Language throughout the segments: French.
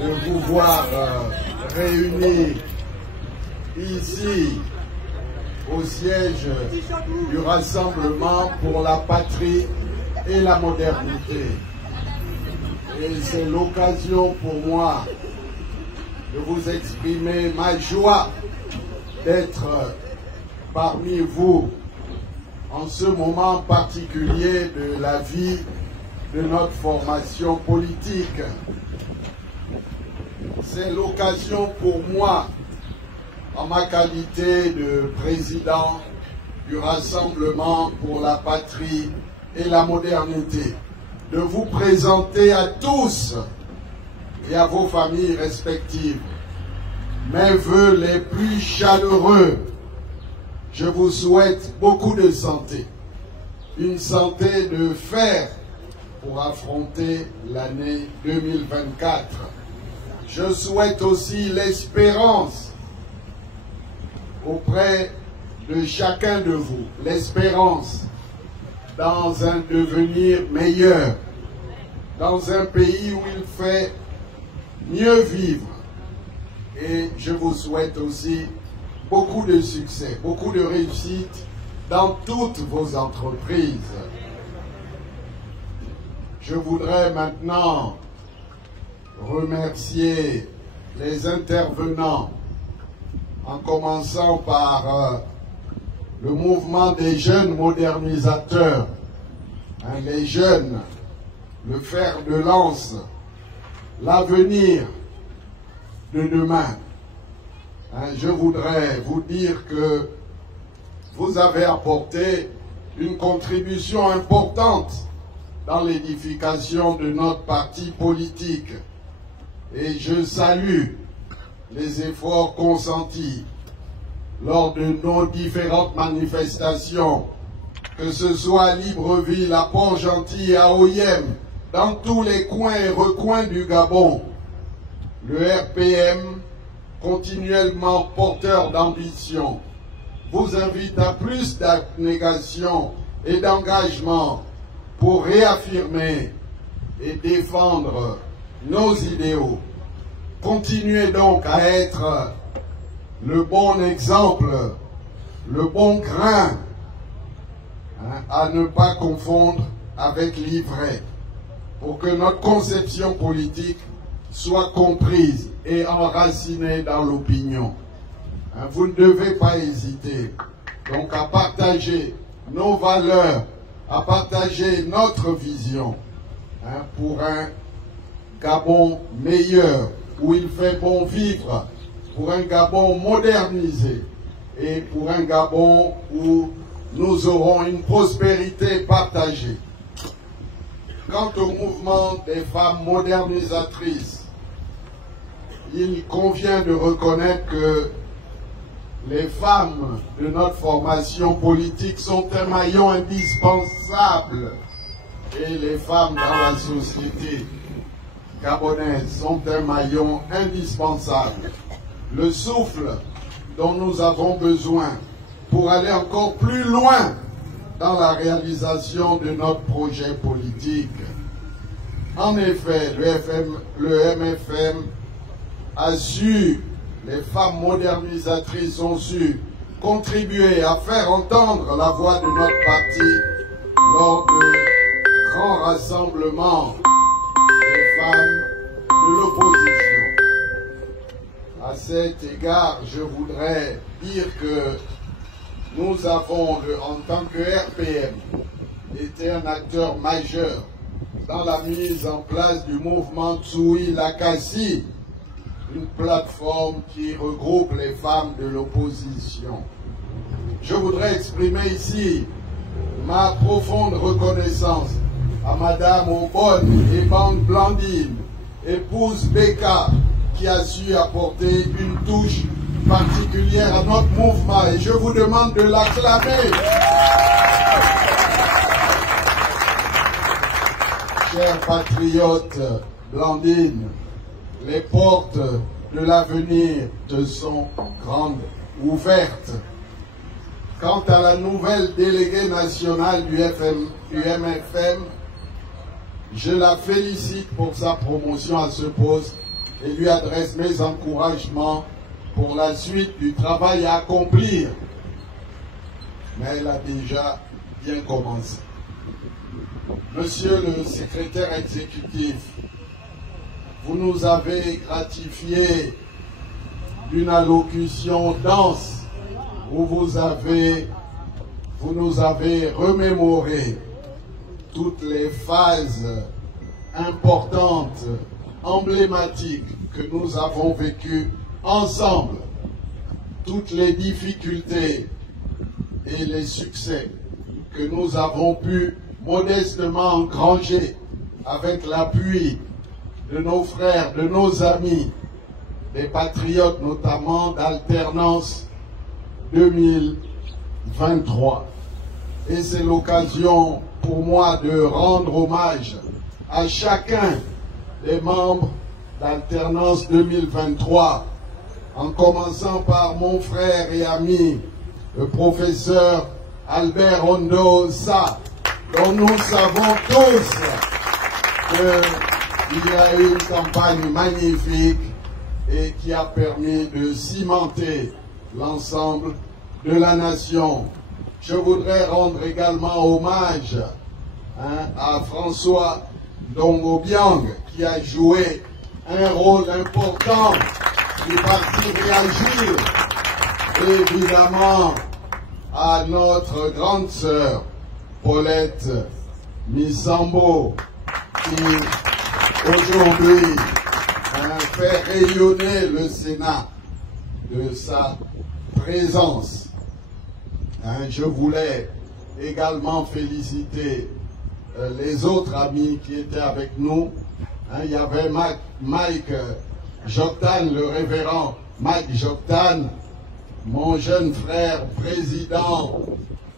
de vous voir réunis ici au siège du Rassemblement pour la patrie et la modernité. Et c'est l'occasion pour moi de vous exprimer ma joie d'être parmi vous en ce moment particulier de la vie de notre formation politique. C'est l'occasion pour moi, en ma qualité de président du Rassemblement pour la patrie et la modernité, de vous présenter à tous et à vos familles respectives mes vœux les plus chaleureux. Je vous souhaite beaucoup de santé, une santé de fer pour affronter l'année 2024. Je souhaite aussi l'espérance auprès de chacun de vous, l'espérance dans un devenir meilleur, dans un pays où il fait mieux vivre. Et je vous souhaite aussi beaucoup de succès, beaucoup de réussite dans toutes vos entreprises. Je voudrais maintenant remercier les intervenants, en commençant par le mouvement des jeunes modernisateurs, les jeunes, le fer de lance, l'avenir de demain. Je voudrais vous dire que vous avez apporté une contribution importante dans l'édification de notre parti politique. Et je salue les efforts consentis lors de nos différentes manifestations, que ce soit à Libreville, à Port-Gentil, à Oyem, dans tous les coins et recoins du Gabon. Le RPM, continuellement porteur d'ambition, vous invite à plus d'abnégation et d'engagement pour réaffirmer et défendre nos idéaux. Continuez donc à être le bon exemple, le bon grain, à ne pas confondre avec l'ivraie, pour que notre conception politique soit comprise et enracinée dans l'opinion. Vous ne devez pas hésiter donc à partager nos valeurs, à partager notre vision pour un Gabon meilleur, où il fait bon vivre, pour un Gabon modernisé et pour un Gabon où nous aurons une prospérité partagée. Quant au mouvement des femmes modernisatrices, il convient de reconnaître que les femmes de notre formation politique sont un maillon indispensable, et les femmes dans la société gabonaise sont un maillon indispensable. Le souffle dont nous avons besoin pour aller encore plus loin dans la réalisation de notre projet politique. En effet, le MFM a su, les femmes modernisatrices ont su contribuer à faire entendre la voix de notre parti lors de grands rassemblements des femmes de l'opposition. À cet égard, je voudrais dire que nous avons, en tant que RPM, été un acteur majeur dans la mise en place du mouvement Tsoui Lakasi, une plateforme qui regroupe les femmes de l'opposition. Je voudrais exprimer ici ma profonde reconnaissance à Madame Obonne et Blandine, épouse Beka, qui a su apporter une touche particulière à notre mouvement, et je vous demande de l'acclamer. Chers patriotes, Blandine, les portes de l'avenir te sont grandes ouvertes. Quant à la nouvelle déléguée nationale du MFM, je la félicite pour sa promotion à ce poste et lui adresse mes encouragements pour la suite du travail à accomplir. Mais elle a déjà bien commencé. Monsieur le secrétaire exécutif, vous nous avez gratifié d'une allocution dense où vous nous avez remémoré toutes les phases importantes, emblématiques que nous avons vécues ensemble, toutes les difficultés et les succès que nous avons pu modestement engranger avec l'appui de nos frères, de nos amis, des patriotes notamment d'Alternance 2023. Et c'est l'occasion pour moi de rendre hommage à chacun des membres d'Alternance 2023, en commençant par mon frère et ami, le professeur Albert Ondosa, dont nous savons tous qu'il y a eu une campagne magnifique et qui a permis de cimenter l'ensemble de la nation. Je voudrais rendre également hommage à François Ndongo-Biang, qui a joué un rôle important du parti Réagir, et évidemment à notre grande sœur Paulette Misambo, qui aujourd'hui fait rayonner le Sénat de sa présence. Je voulais également féliciter les autres amis qui étaient avec nous. Il y avait Mike Joktan, le révérend Mike Joktan, mon jeune frère président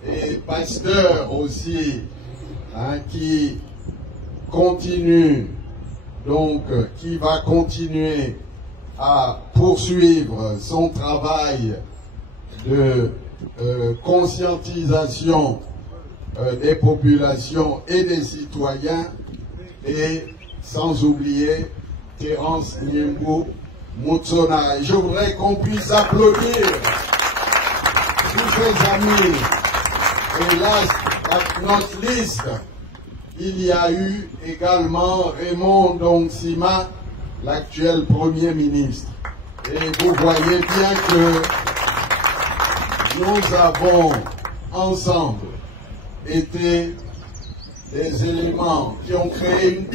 et pasteur aussi, qui continue, donc qui va continuer à poursuivre son travail de conscientisation des populations et des citoyens, et sans oublier Terence Nyembo Moutsona. Et je voudrais qu'on puisse applaudir tous ces amis. Et là, à notre liste, il y a eu également Raymond Dongsima, l'actuel Premier ministre. Et vous voyez bien que nous avons ensemble été des éléments qui ont créé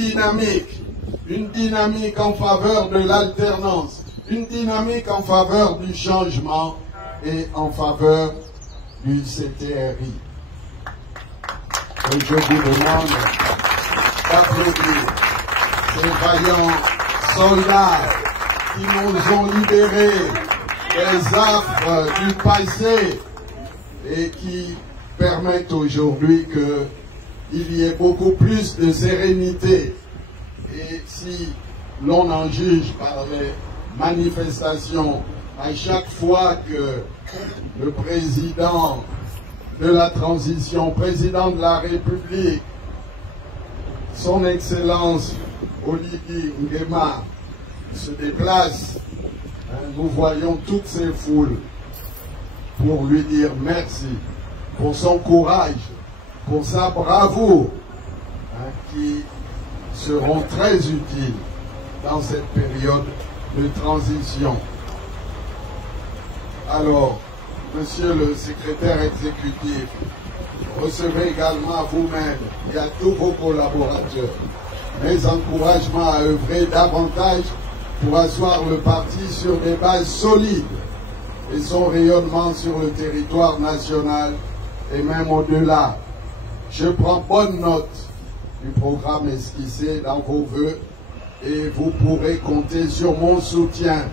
une dynamique en faveur de l'alternance, une dynamique en faveur du changement et en faveur du CTRI. Et je vous demande d'applaudir ces vaillants soldats qui nous ont libérés des affres du passé et qui permettent aujourd'hui qu'il y ait beaucoup plus de sérénité. Et si l'on en juge par les manifestations, à chaque fois que le président de la transition, président de la République, son Excellence Oligui Nguema, se déplace, nous voyons toutes ces foules pour lui dire merci pour son courage, pour sa bravoure, qui seront très utiles dans cette période de transition. Alors, Monsieur le secrétaire exécutif, recevez également à vous-même et à tous vos collaborateurs mes encouragements à œuvrer davantage pour asseoir le parti sur des bases solides et son rayonnement sur le territoire national et même au-delà. Je prends bonne note du programme esquissé dans vos vœux et vous pourrez compter sur mon soutien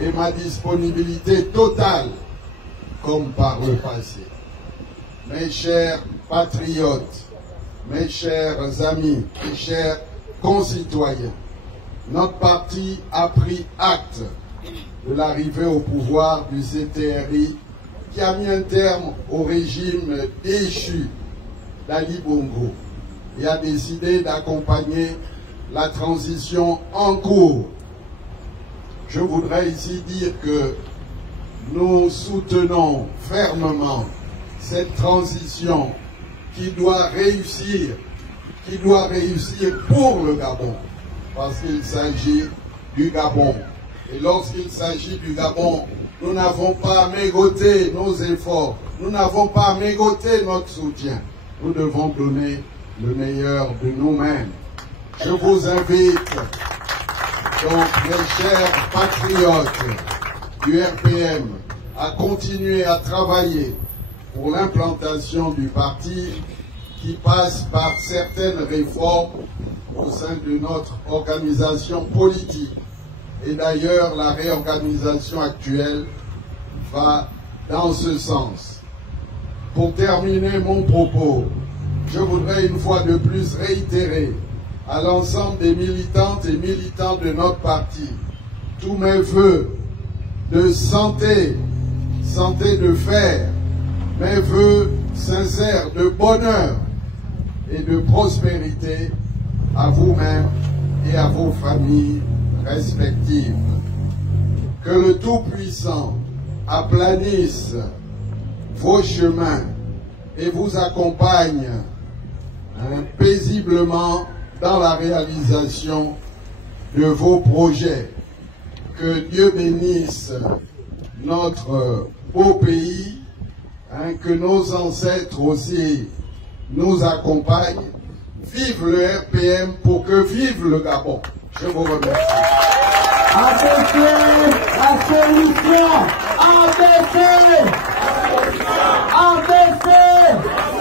et ma disponibilité totale comme par le passé. Mes chers patriotes, mes chers amis, mes chers concitoyens, notre parti a pris acte de l'arrivée au pouvoir du CTRI qui a mis un terme au régime déchu d'Ali Bongo et a décidé d'accompagner la transition en cours je voudrais ici dire que nous soutenons fermement cette transition qui doit réussir pour le Gabon, parce qu'il s'agit du Gabon. Et lorsqu'il s'agit du Gabon, nous n'avons pas mégoté nos efforts, nous n'avons pas mégoté notre soutien. Nous devons donner le meilleur de nous-mêmes. Je vous invite, donc, mes chers patriotes du RPM, à continuer à travailler pour l'implantation du parti qui passe par certaines réformes au sein de notre organisation politique. Et d'ailleurs, la réorganisation actuelle va dans ce sens. Pour terminer mon propos, je voudrais une fois de plus réitérer à l'ensemble des militantes et militants de notre parti tous mes vœux de santé, santé de fer, mes vœux sincères de bonheur et de prospérité à vous-même et à vos familles respectives. Que le Tout-Puissant aplanisse vos chemins et vous accompagne paisiblement dans la réalisation de vos projets. Que Dieu bénisse notre beau pays, que nos ancêtres aussi nous accompagnent. Vive le RPM pour que vive le Gabon. Je vous remercie. ABC, la solution. ABC. ABC.